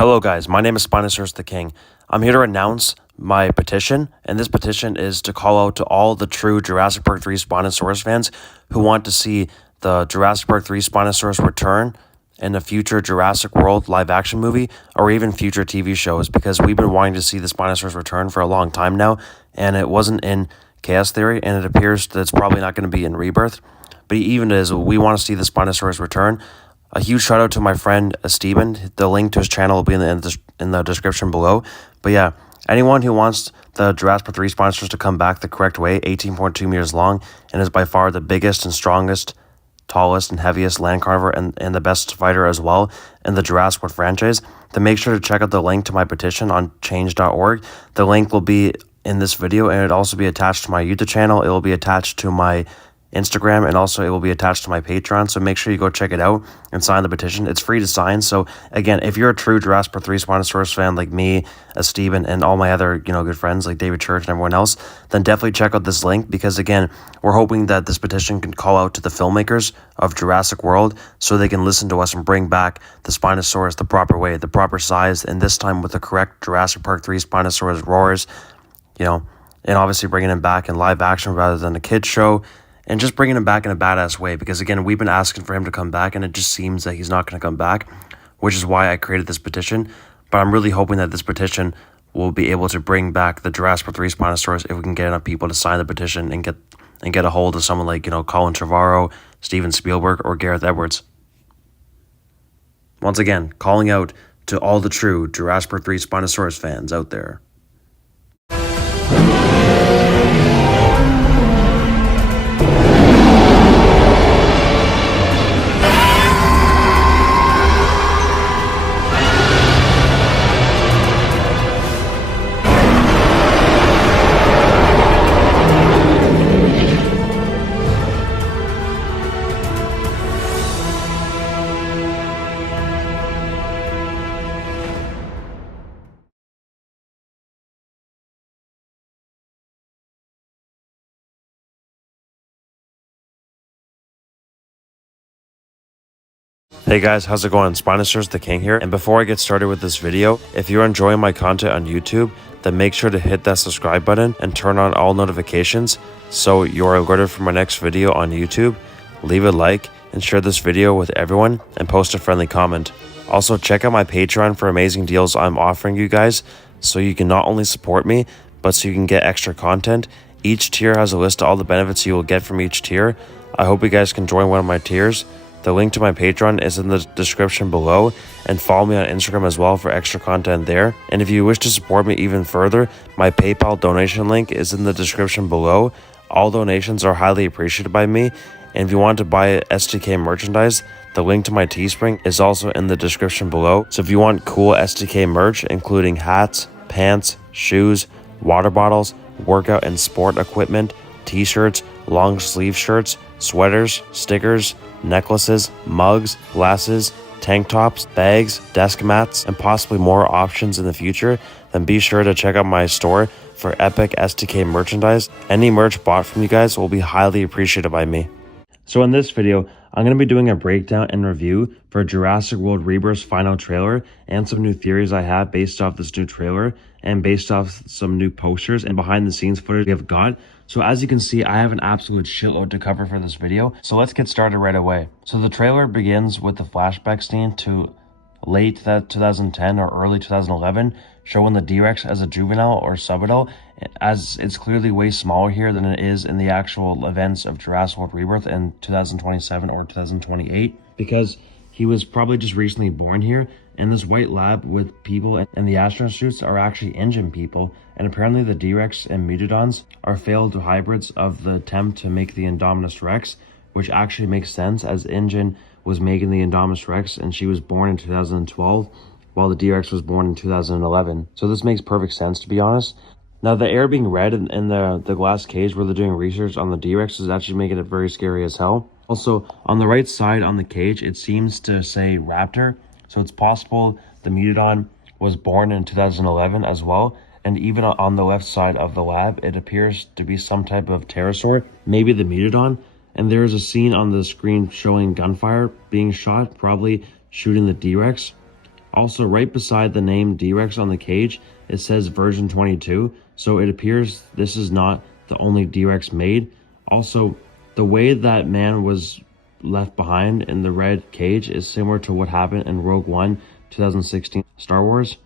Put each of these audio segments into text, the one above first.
Hello guys, my name is Spinosaurus the King. I'm here to announce my petition, and this petition is to call out to all the true Jurassic Park 3 Spinosaurus fans who want to see the Jurassic Park 3 Spinosaurus return in a future Jurassic World live action movie or even future TV shows, because we've been wanting to see the Spinosaurus return for a long time now, and it wasn't in Chaos Theory, and it appears that it's probably not going to be in Rebirth. But even as we want to see the Spinosaurus return, a huge shout out to my friend Steven. The link to his channel will be in the description below. But yeah, anyone who wants the Jurassic Park 3 Spinosaurus to come back the correct way, 18.2 meters long, and is by far the biggest and strongest, tallest and heaviest land carnivore and the best fighter as well in the Jurassic World franchise, then make sure to check out the link to my petition on change.org. The link will be in this video, and it'll also be attached to my YouTube channel. It will be attached to my Instagram, and also it will be attached to my Patreon, so make sure you go check it out and sign the petition. It's free to sign. So again, if you're a true Jurassic Park 3 Spinosaurus fan like me, Steven, and all my other good friends like David Church and everyone else, then definitely check out this link, because again, we're hoping that this petition can call out to the filmmakers of Jurassic World so they can listen to us and bring back the Spinosaurus the proper way, the proper size, and this time with the correct Jurassic Park 3 Spinosaurus roars, and obviously bringing him back in live action rather than a kid's show. And just bringing him back in a badass way, because again, we've been asking for him to come back, and it just seems that he's not going to come back, which is why I created this petition. But I'm really hoping that this petition will be able to bring back the Jurassic Park 3 Spinosaurus if we can get enough people to sign the petition and get a hold of someone like Colin Trevorrow, Steven Spielberg, or Gareth Edwards. Once again, calling out to all the true Jurassic Park 3 Spinosaurus fans out there. Hey guys, how's it going? Spinosaurus the King here, and before I get started with this video, if you're enjoying my content on YouTube, then make sure to hit that subscribe button and turn on all notifications so you're alerted for my next video on YouTube. Leave a like and share this video with everyone, and post a friendly comment. Also, check out my Patreon for amazing deals I'm offering you guys, so you can not only support me, but so you can get extra content. Each tier has a list of all the benefits you will get from each tier. I hope you guys can join one of my tiers. The link to my Patreon is in the description below, and follow me on Instagram as well for extra content there. And if you wish to support me even further, my PayPal donation link is in the description below. All donations are highly appreciated by me, and if you want to buy STK merchandise, the link to my Teespring is also in the description below. So if you want cool STK merch, including hats, pants, shoes, water bottles, workout and sport equipment, t-shirts, long sleeve shirts, sweaters, stickers, necklaces, mugs, glasses, tank tops, bags, desk mats, and possibly more options in the future, then be sure to check out my store for epic STK merchandise. Any merch bought from you guys will be highly appreciated by me. So in this video, I'm going to be doing a breakdown and review for Jurassic World Rebirth's final trailer, and some new theories I have based off this new trailer and based off some new posters and behind the scenes footage we have got. So as you can see, I have an absolute shitload to cover for this video, so let's get started right away. So the trailer begins with the flashback scene to late 2010 or early 2011, showing the D-Rex as a juvenile or subadult, as it's clearly way smaller here than it is in the actual events of Jurassic World Rebirth in 2027 or 2028, because he was probably just recently born here, and this white lab with people and the astronaut suits are actually engine people, and apparently the D-Rex and Mutodons are failed hybrids of the attempt to make the Indominus-Rex, which actually makes sense, as Engine was making the Indominus-Rex and she was born in 2012, while the D-Rex was born in 2011. So this makes perfect sense, to be honest. Now, the air being red in the glass cage where they're doing research on the D-Rex is actually making it very scary as hell. Also, on the right side on the cage, it seems to say Raptor, so it's possible the Mutodon was born in 2011 as well. And even on the left side of the lab, it appears to be some type of pterosaur, maybe the Mutodon. And there is a scene on the screen showing gunfire being shot, probably shooting the D-Rex. Also, right beside the name D-Rex on the cage, it says version 22, so it appears this is not the only D-Rex made. Also, the way that man was left behind in the red cage is similar to what happened in Rogue One, 2016 Star Wars,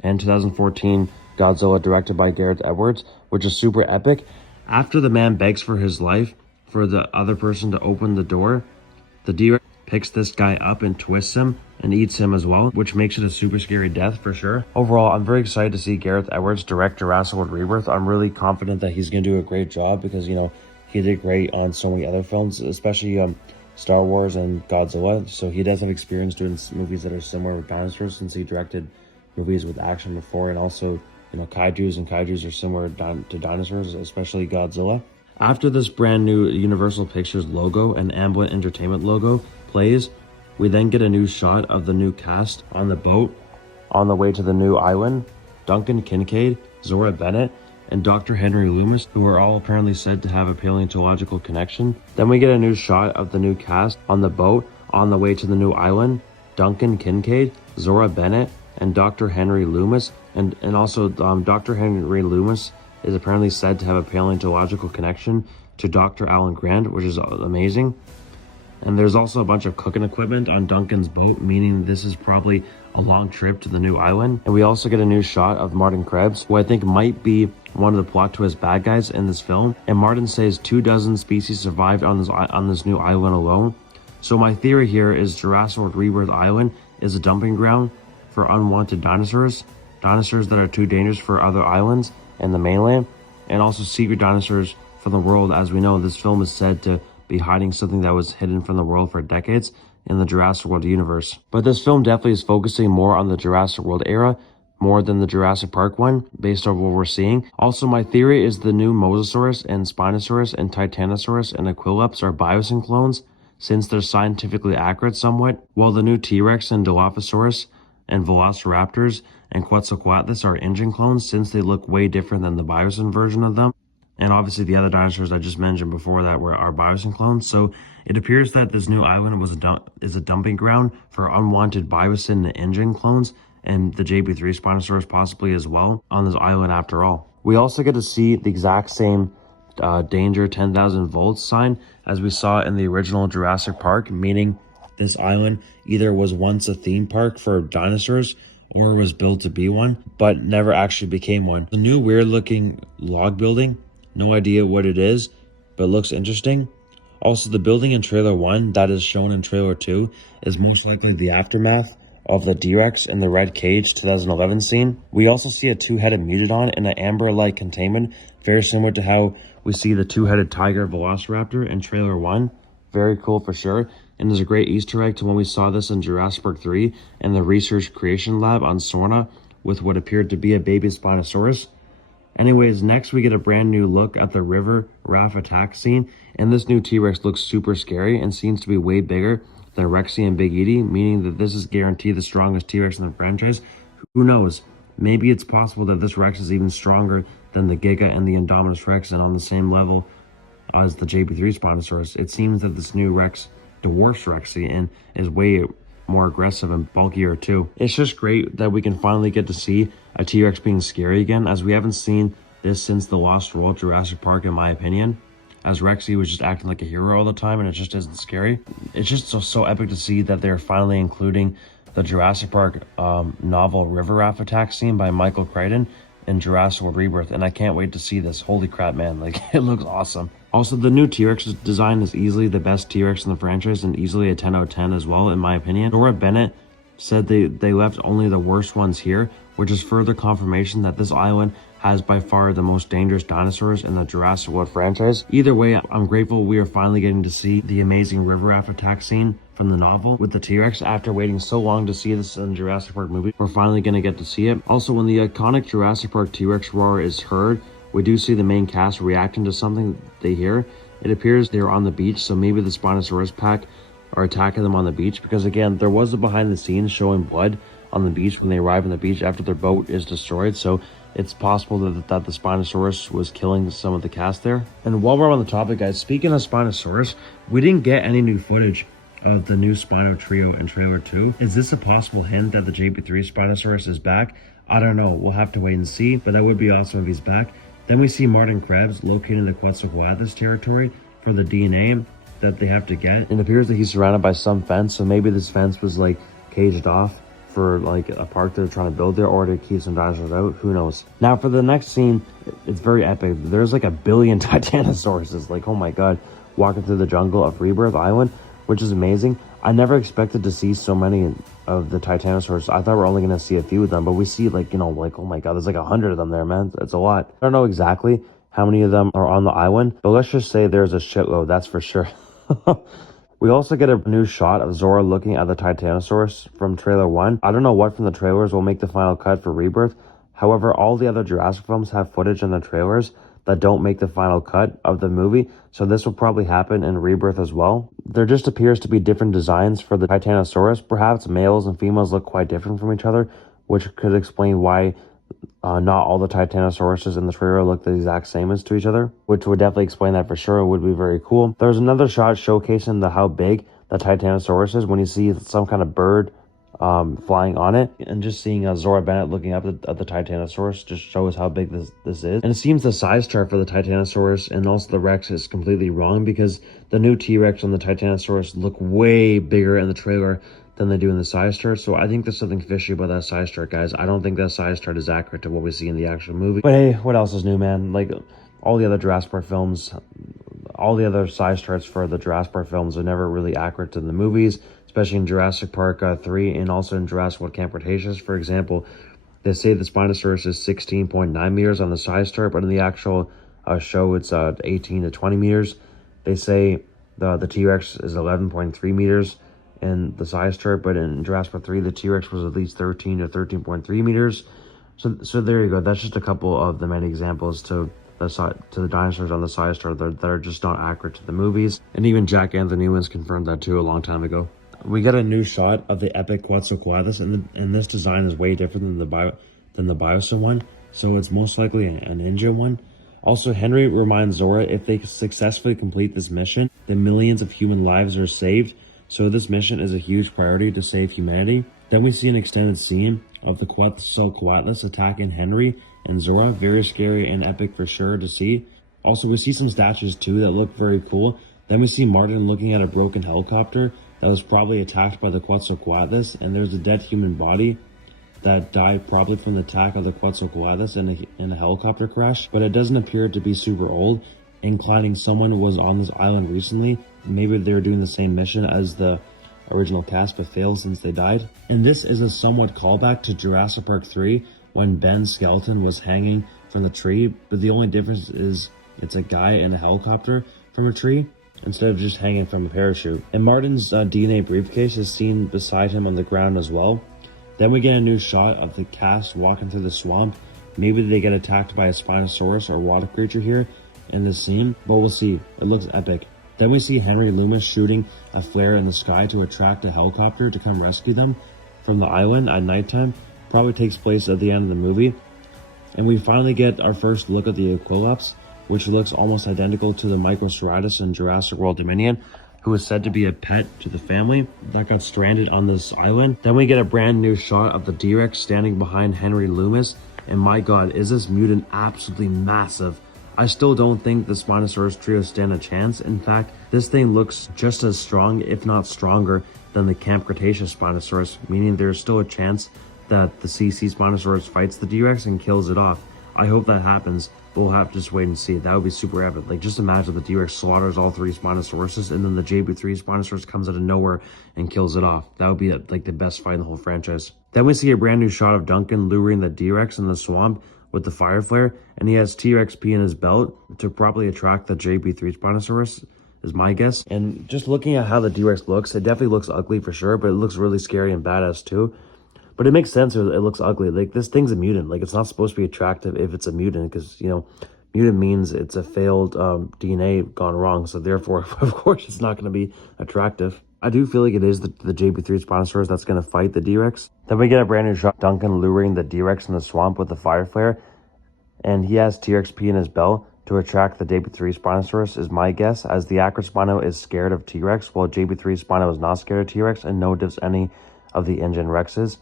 and 2014 Godzilla, directed by Gareth Edwards, which is super epic. After the man begs for his life for the other person to open the door, the D-Rex picks this guy up and twists him and eats him as well, which makes it a super scary death for sure. Overall, I'm very excited to see Gareth Edwards direct Jurassic World Rebirth. I'm really confident that he's going to do a great job because, you know, he did great on so many other films, especially Star Wars and Godzilla. So he does have experience doing movies that are similar with dinosaurs, since he directed movies with action before, and also, you know, kaijus are similar to dinosaurs, especially Godzilla. After this brand new Universal Pictures logo and Amblin Entertainment logo plays, we then get a new shot of the new cast on the boat on the way to the new island. Duncan Kincaid, Zora Bennett, and Dr. Henry Loomis, who are all apparently said to have a paleontological connection. Then we get a new shot of the new cast on the boat on the way to the new island. Duncan Kincaid, Zora Bennett, and Dr. Henry Loomis. And also Dr. Henry Loomis is apparently said to have a paleontological connection to Dr. Alan Grant, which is amazing. And there's also a bunch of cooking equipment on Duncan's boat, meaning this is probably a long trip to the new island. And we also get a new shot of Martin Krebs, who I think might be one of the plot twist bad guys in this film. And Martin says 24 species survived on this new island alone. So my theory here is Jurassic World Rebirth Island is a dumping ground for unwanted dinosaurs that are too dangerous for other islands and the mainland, and also secret dinosaurs from the world. As we know, this film is said to be hiding something that was hidden from the world for decades in the Jurassic World universe. But this film definitely is focusing more on the Jurassic World era, more than the Jurassic Park one, based on what we're seeing. Also, my theory is the new Mosasaurus and Spinosaurus and Titanosaurus and Aquilops are Biosyn clones, since they're scientifically accurate somewhat, while the new T-Rex and Dilophosaurus and Velociraptors and Quetzalcoatlus are engine clones, since they look way different than the Biosyn version of them. And obviously the other dinosaurs I just mentioned before that are Biosyn clones. So it appears that this new island is a dumping ground for unwanted Biosyn and engine clones, and the JB3 Spinosaurus possibly as well on this island after all. We also get to see the exact same danger 10,000 volts sign as we saw in the original Jurassic Park, meaning this island either was once a theme park for dinosaurs or was built to be one, but never actually became one. The new weird looking log building, no idea what it is, but looks interesting. Also, the building in trailer 1 that is shown in trailer 2 is most likely the aftermath of the D-Rex in the red cage 2011 scene. We also see a two-headed Mutodon in an amber-like containment, very similar to how we see the two-headed tiger Velociraptor in trailer 1. Very cool for sure. And there's a great Easter egg to when we saw this in Jurassic Park 3 in the Research Creation Lab on Sorna with what appeared to be a baby Spinosaurus. Anyways, next we get a brand new look at the river raft attack scene, and this new T-Rex looks super scary and seems to be way bigger than Rexy and Big Edie, meaning that this is guaranteed the strongest T-Rex in the franchise. Who knows? Maybe it's possible that this Rex is even stronger than the Giga and the Indominus Rex and on the same level as the JP3 Spinosaurus. It seems that this new Rex dwarfs Rexy and is way more aggressive and bulkier too. It's just great that we can finally get to see a T-Rex being scary again, as we haven't seen this since the Lost World Jurassic Park, in my opinion, as Rexy was just acting like a hero all the time and it just isn't scary. It's just so epic to see that they're finally including the Jurassic Park novel river raft attack scene by Michael Crichton in Jurassic World Rebirth, and I can't wait to see this. Holy crap, man, like it looks awesome. Also, the new T-Rex design is easily the best T-Rex in the franchise and easily a 10 out of 10 as well, in my opinion. Zora Bennett said they left only the worst ones here, which is further confirmation that this island has by far the most dangerous dinosaurs in the Jurassic World franchise. Either way, I'm grateful we are finally getting to see the amazing river raft attack scene from the novel with the T-Rex. After waiting so long to see this in the Jurassic Park movie, we're finally going to get to see it. Also, when the iconic Jurassic Park T-Rex roar is heard, we do see the main cast reacting to something they hear. It appears they're on the beach, so maybe the Spinosaurus pack are attacking them on the beach, because again, there was a behind the scenes showing blood on the beach when they arrive on the beach after their boat is destroyed, so it's possible that the Spinosaurus was killing some of the cast there. And while we're on the topic, guys, speaking of Spinosaurus, we didn't get any new footage of the new Spino trio in trailer 2. Is this a possible hint that the JP3 Spinosaurus is back? I don't know, we'll have to wait and see, but that would be awesome if he's back. Then we see Martin Krebs located in the Quetzalcoatlus territory for the DNA that they have to get. It appears that he's surrounded by some fence, so maybe this fence was like caged off for like a park they're trying to build there, or to keep some dinosaurs out, who knows. Now for the next scene, it's very epic. There's like a billion Tyrannosauruses, like, oh my god, walking through the jungle of Rebirth Island, which is amazing. I never expected to see so many of the Tyrannosaurus. I thought we were only going to see a few of them, but we see like, you know, like, oh my god, there's like 100 of them there, man. That's a lot. I don't know exactly how many of them are on the island, but let's just say there's a shitload, that's for sure. We also get a new shot of Zora looking at the Tyrannosaurus from trailer 1. I don't know what from the trailers will make the final cut for Rebirth. However, all the other Jurassic films have footage in the trailers that don't make the final cut of the movie, so this will probably happen in Rebirth as well. There just appears to be different designs for the Tyrannosaurus. Perhaps males and females look quite different from each other, which could explain why not all the Tyrannosauruses in the trailer look the exact same as to each other, which would definitely explain that for sure. It would be very cool. There's another shot showcasing how big the Tyrannosaurus is when you see some kind of bird flying on it, and just seeing Zora Bennett looking up at the Tyrannosaurus just shows how big this is. And it seems the size chart for the Tyrannosaurus and also the Rex is completely wrong, because the new T-Rex and the Tyrannosaurus look way bigger in the trailer than they do in the size chart. So I think there's something fishy about that size chart, guys. I don't think that size chart is accurate to what we see in the actual movie. But hey, what else is new, man? Like all the other Jurassic Park films, all the other size charts for the Jurassic Park films are never really accurate to the movies, especially in Jurassic Park 3 and also in Jurassic World Camp Cretaceous. For example, they say the Spinosaurus is 16.9 meters on the size chart, but in the actual show, it's 18 to 20 meters. They say the T-Rex is 11.3 meters in the size chart, but in Jurassic Park 3, the T-Rex was at least 13 to 13.3 meters. So there you go. That's just a couple of the many examples to the dinosaurs on the size chart that are just not accurate to the movies. And even Jack Anthony Newman's confirmed that too a long time ago. We got a new shot of the epic Quetzalcoatlus, and this design is way different than the Biosyn one, so it's most likely a ninja one. Also, Henry reminds Zora if they successfully complete this mission, then millions of human lives are saved. So this mission is a huge priority to save humanity. Then we see an extended scene of the Quetzalcoatlus attacking Henry and Zora. Very scary and epic for sure to see. Also, we see some statues too that look very cool. Then we see Martin looking at a broken helicopter that was probably attacked by the Quetzalcoatlus, and there's a dead human body that died probably from the attack of the Quetzalcoatlus in a helicopter crash, but it doesn't appear to be super old, inclining someone was on this island recently. Maybe they're doing the same mission as the original cast but failed since they died. And this is a somewhat callback to Jurassic Park 3 when Ben's skeleton was hanging from the tree, but the only difference is it's a guy in a helicopter from a tree instead of just hanging from a parachute. And Martin's DNA briefcase is seen beside him on the ground as well. Then we get a new shot of the cast walking through the swamp. Maybe they get attacked by a Spinosaurus or water creature here in this scene, but we'll see. It looks epic. Then we see Henry Loomis shooting a flare in the sky to attract a helicopter to come rescue them from the island at nighttime. Probably takes place at the end of the movie. And we finally get our first look at the Aquilops, which looks almost identical to the Microceratus in Jurassic World Dominion, who is said to be a pet to the family that got stranded on this island. Then we get a brand new shot of the T-Rex standing behind Henry Loomis, and my god, is this mutant absolutely massive. I still don't think the Spinosaurus trio stand a chance. In fact, this thing looks just as strong, if not stronger, than the Camp Cretaceous Spinosaurus, meaning there's still a chance that the CC Spinosaurus fights the T-Rex and kills it off. I hope that happens, but we'll have to just wait and see. That would be super epic. Like, just imagine the T-Rex slaughters all three Spinosauruses, and then the JB3 Spinosaurus comes out of nowhere and kills it off. That would be like the best fight in the whole franchise. Then we see a brand new shot of Duncan luring the T-Rex in the swamp with the fire flare, and he has T-Rex P in his belt to probably attract the JB3 Spinosaurus, is my guess. And just looking at how the T-Rex looks, it definitely looks ugly for sure, but it looks really scary and badass too. But it makes sense it looks ugly. Like, this thing's a mutant. Like, it's not supposed to be attractive if it's a mutant, because, you know, mutant means it's a failed DNA gone wrong. So therefore, of course, it's not going to be attractive. I do feel like it is the JB3 Spinosaurus that's going to fight the T-Rex. Then we get a brand new shot, Duncan luring the T-Rex in the swamp with the fire flare. And he has T-Rex P in his belt to attract the JB3 Spinosaurus is my guess, as the Acrid Spino is scared of T-Rex, while JB3 Spino is not scared of T-Rex, and no dips any of the engine Rexes.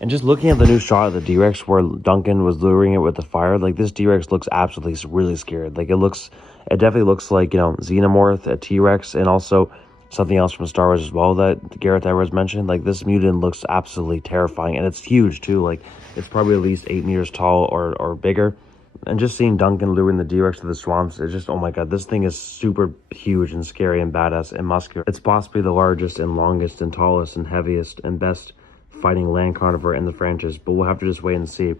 And just looking at the new shot of the D-Rex where Duncan was luring it with the fire, like this D-Rex looks absolutely really scared. Like it definitely looks like, you know, Xenomorph, a T-Rex, and also something else from Star Wars as well that Gareth Edwards mentioned. Like this mutant looks absolutely terrifying, and it's huge too. Like it's probably at least 8 meters tall or bigger. And just seeing Duncan luring the D-Rex to the swamps, it's just, oh my god, this thing is super huge and scary and badass and muscular. It's possibly the largest and longest and tallest and heaviest and best fighting land carnivore in the franchise, but we'll have to just wait and see.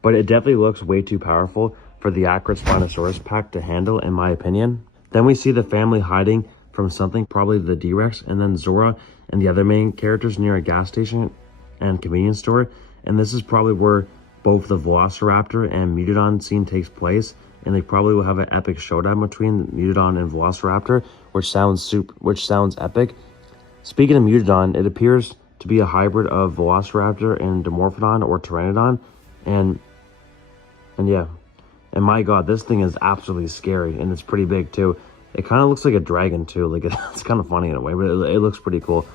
But it definitely looks way too powerful for the Acrid Spinosaurus pack to handle, in my opinion. Then we see the family hiding from something, probably the D-Rex, and then Zora and the other main characters near a gas station and convenience store. And this is probably where both the Velociraptor and Megalodon scene takes place, and they probably will have an epic showdown between Megalodon and Velociraptor, which sounds epic. Speaking of Megalodon, it appears to be a hybrid of Velociraptor and Dimorphodon or Pteranodon, and yeah, and my god, this thing is absolutely scary, and it's pretty big too. It kind of looks like a dragon too, like it's kind of funny in a way, but it looks pretty cool.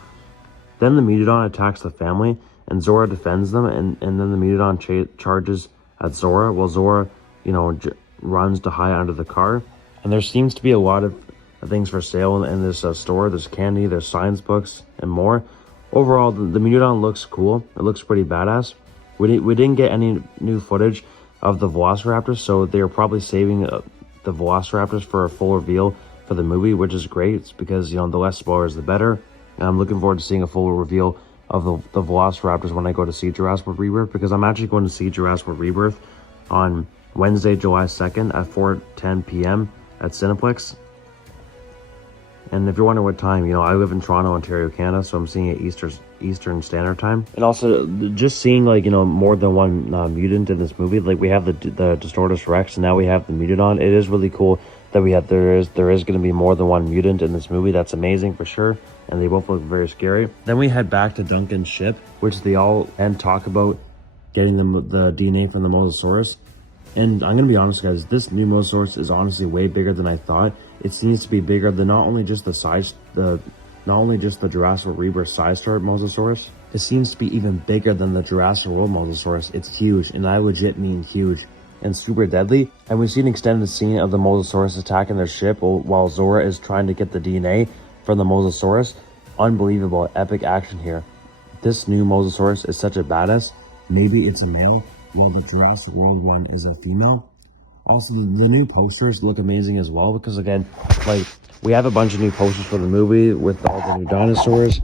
Then the Megalodon attacks the family, and Zora defends them, and then the Megalodon charges at Zora, while Zora, you know, runs to hide under the car. And there seems to be a lot of things for sale in this store. There's candy, there's science books, and more. Overall, the Megalodon looks cool. It looks pretty badass. We didn't get any new footage of the Velociraptors, so they're probably saving the Velociraptors for a full reveal for the movie, which is great. It's because, you know, the less spoilers, the better. And I'm looking forward to seeing a full reveal of the Velociraptors when I go to see Jurassic World Rebirth, because I'm actually going to see Jurassic World Rebirth on Wednesday, July 2nd at 4:10 p.m. at Cineplex. And if you're wondering what time, you know, I live in Toronto, Ontario, Canada, so I'm seeing it Eastern Standard Time. And also, just seeing, like, you know, more than one mutant in this movie. Like, we have the Distortus-Rex, and now we have the Megalodon. It is really cool that there is going to be more than one mutant in this movie. That's amazing for sure, and they both look very scary. Then we head back to Duncan's ship, which they all and talk about getting the DNA from the Mosasaurus. And I'm gonna be honest, guys, this new Mosasaurus is honestly way bigger than I thought. It seems to be bigger than not only just the Jurassic World Rebirth size chart Mosasaurus. It seems to be even bigger than the Jurassic World Mosasaurus. It's huge, and I legit mean huge, and super deadly. And we see an extended scene of the Mosasaurus attacking their ship while Zora is trying to get the DNA from the Mosasaurus. Unbelievable, epic action here. This new Mosasaurus is such a badass. Maybe it's a male, while the Jurassic World one is a female. Also, the new posters look amazing as well, because again, like, we have a bunch of new posters for the movie with all the new dinosaurs.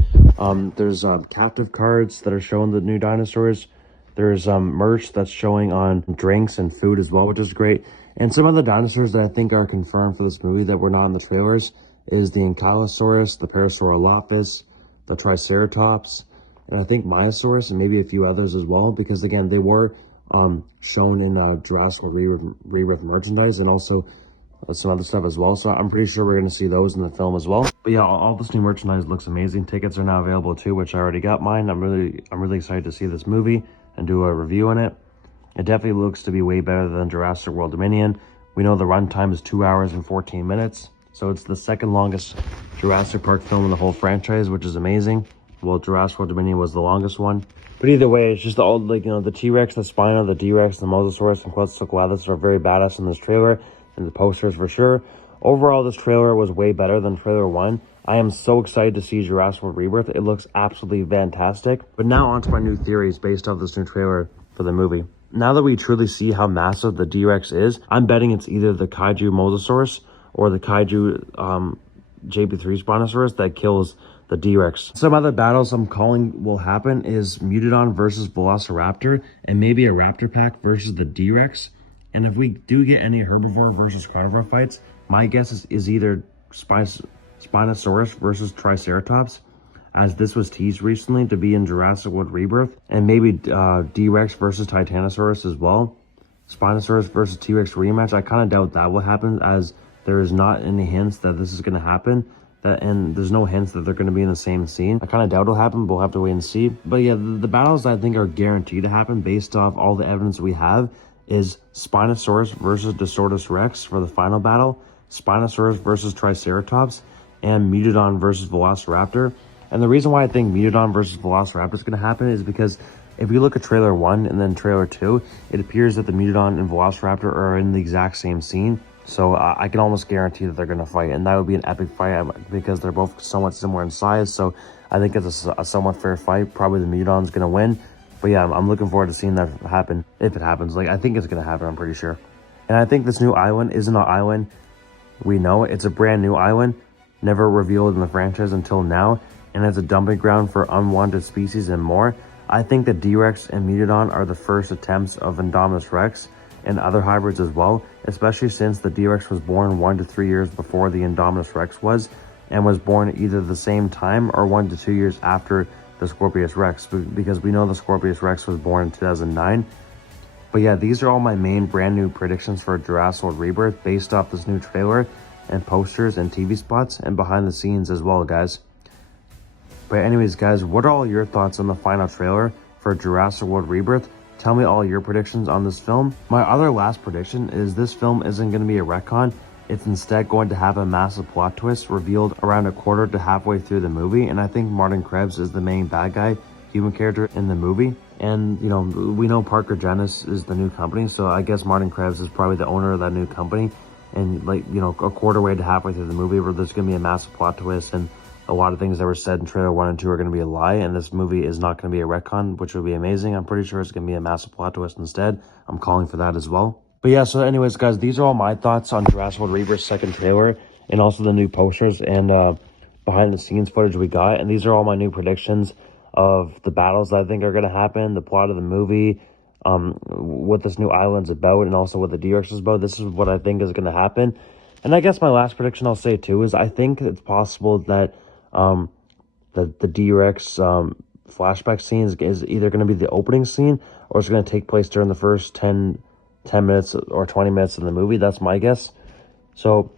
There's captive cards that are showing the new dinosaurs. There's merch that's showing on drinks and food as well, which is great. And some of the dinosaurs that I think are confirmed for this movie that were not in the trailers is the Ankylosaurus, the Parasaurolophus, the Triceratops, and I think Myosaurus, and maybe a few others as well, because again, they were shown in Jurassic World Rebirth merchandise, and also some other stuff as well. So I'm pretty sure we're going to see those in the film as well. But yeah, all this new merchandise looks amazing. Tickets are now available too, which I already got mine. I'm really excited to see this movie and do a review on it. It definitely looks to be way better than Jurassic World Dominion. We know the runtime is 2 hours and 14 minutes. So it's the second longest Jurassic Park film in the whole franchise, which is amazing. Well, Jurassic World Dominion was the longest one. But either way, it's just all, like, you know, the T-Rex, the Spino, the D-Rex, the Mosasaurus, and Quetzalcoatlus are very badass in this trailer, and the posters for sure. Overall, this trailer was way better than trailer 1. I am so excited to see Jurassic World Rebirth. It looks absolutely fantastic. But now on to my new theories based off this new trailer for the movie. Now that we truly see how massive the D-Rex is, I'm betting it's either the Kaiju Mosasaurus or the Kaiju JP3 Spinosaurus that kills the D-Rex. Some other battles I'm calling will happen is Megalodon versus Velociraptor, and maybe a Raptor pack versus the D-Rex. And if we do get any herbivore versus carnivore fights, my guess is either Spinosaurus versus Triceratops, as this was teased recently to be in Jurassic World Rebirth, and maybe D-Rex versus Titanosaurus as well. Spinosaurus versus T-Rex rematch. I kind of doubt that will happen, as there is not any hints that this is going to happen. And there's no hints that they're going to be in the same scene. I kind of doubt it'll happen, but we'll have to wait and see. But yeah, the battles I think are guaranteed to happen based off all the evidence we have is Spinosaurus versus Distortus-Rex for the final battle, Spinosaurus versus Triceratops, and Megalodon versus Velociraptor. And the reason why I think Megalodon versus Velociraptor is going to happen is because if you look at trailer 1 and then trailer 2, it appears that the Megalodon and Velociraptor are in the exact same scene. So I can almost guarantee that they're going to fight, and that would be an epic fight because they're both somewhat similar in size. So I think it's a somewhat fair fight. Probably the Megalodon's going to win. But yeah, I'm looking forward to seeing that happen, if it happens. Like, I think it's going to happen, I'm pretty sure. And I think this new island isn't an island we know. It's a brand new island, never revealed in the franchise until now. And it's a dumping ground for unwanted species and more. I think that D-Rex and Megalodon are the first attempts of Indominus-Rex and other hybrids as well, especially since the D-Rex was born 1 to 3 years before the Indominus-Rex was, and was born either the same time or 1 to 2 years after the Scorpius-Rex, because we know the Scorpius-Rex was born in 2009. But yeah, these are all my main brand new predictions for Jurassic World Rebirth based off this new trailer and posters and TV spots and behind the scenes as well, guys. But anyways, guys, what are all your thoughts on the final trailer for Jurassic World Rebirth? Tell me all your predictions on this film. My other last prediction is this film isn't going to be a retcon. It's instead going to have a massive plot twist revealed around a quarter to halfway through the movie. And I think Martin Krebs is the main bad guy, human character in the movie. And, you know, we know Parker-Genix is the new company. So I guess Martin Krebs is probably the owner of that new company. And, like, you know, a quarter way to halfway through the movie where there's going to be a massive plot twist and a lot of things that were said in trailer 1 and 2 are going to be a lie, and this movie is not going to be a retcon, which would be amazing. I'm pretty sure it's going to be a massive plot twist instead. I'm calling for that as well. But yeah, so anyways, guys, these are all my thoughts on Jurassic World Rebirth's second trailer, and also the new posters and behind the scenes footage we got. And these are all my new predictions of the battles that I think are going to happen, the plot of the movie, what this new island's about, and also what the D-Rex is about. This is what I think is going to happen. And I guess my last prediction I'll say too is I think it's possible that the D-Rex flashback scene is either going to be the opening scene or it's going to take place during the first 10 minutes or 20 minutes of the movie. That's my guess. So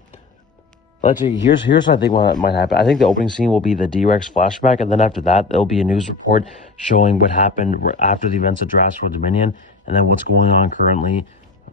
here's what I think might happen. I think the opening scene will be the D-Rex flashback, and then after that there'll be a news report showing what happened after the events of Jurassic World Dominion, and then what's going on currently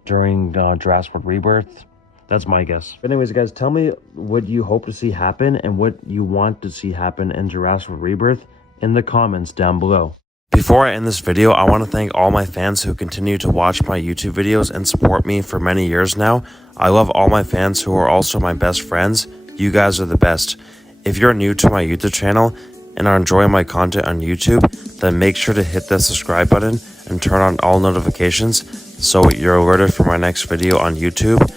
during Jurassic World Rebirth. That's my guess. But anyways, guys, tell me what you hope to see happen and what you want to see happen in Jurassic World Rebirth in the comments down below. Before I end this video, I want to thank all my fans who continue to watch my YouTube videos and support me for many years now. I love all my fans who are also my best friends. You guys are the best. If you're new to my YouTube channel and are enjoying my content on YouTube, then make sure to hit the subscribe button and turn on all notifications so you're alerted for my next video on YouTube.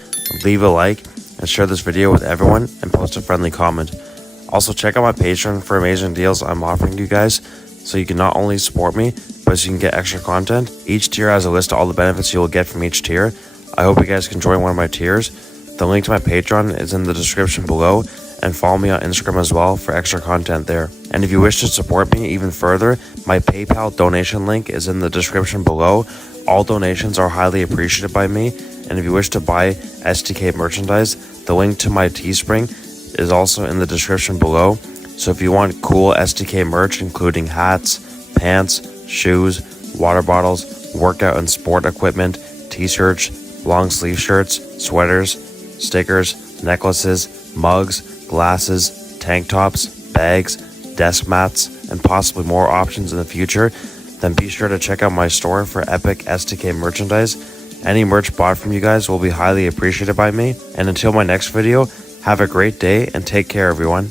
Leave a like and share this video with everyone and post a friendly comment. Also, check out my Patreon for amazing deals I'm offering you guys, so you can not only support me, but you can get extra content. Each tier has a list of all the benefits you will get from each tier. I hope you guys can join one of my tiers. The link to my Patreon is in the description below, and follow me on Instagram as well for extra content there. And if you wish to support me even further, my PayPal donation link is in the description below. All donations are highly appreciated by me. And if you wish to buy STK merchandise, the link to my Teespring is also in the description below. So if you want cool STK merch, including hats, pants, shoes, water bottles, workout and sport equipment, t-shirts, long sleeve shirts, sweaters, stickers, necklaces, mugs, glasses, tank tops, bags, desk mats, and possibly more options in the future, then be sure to check out my store for epic STK merchandise. Any merch bought from you guys will be highly appreciated by me. And until my next video, have a great day and take care, everyone.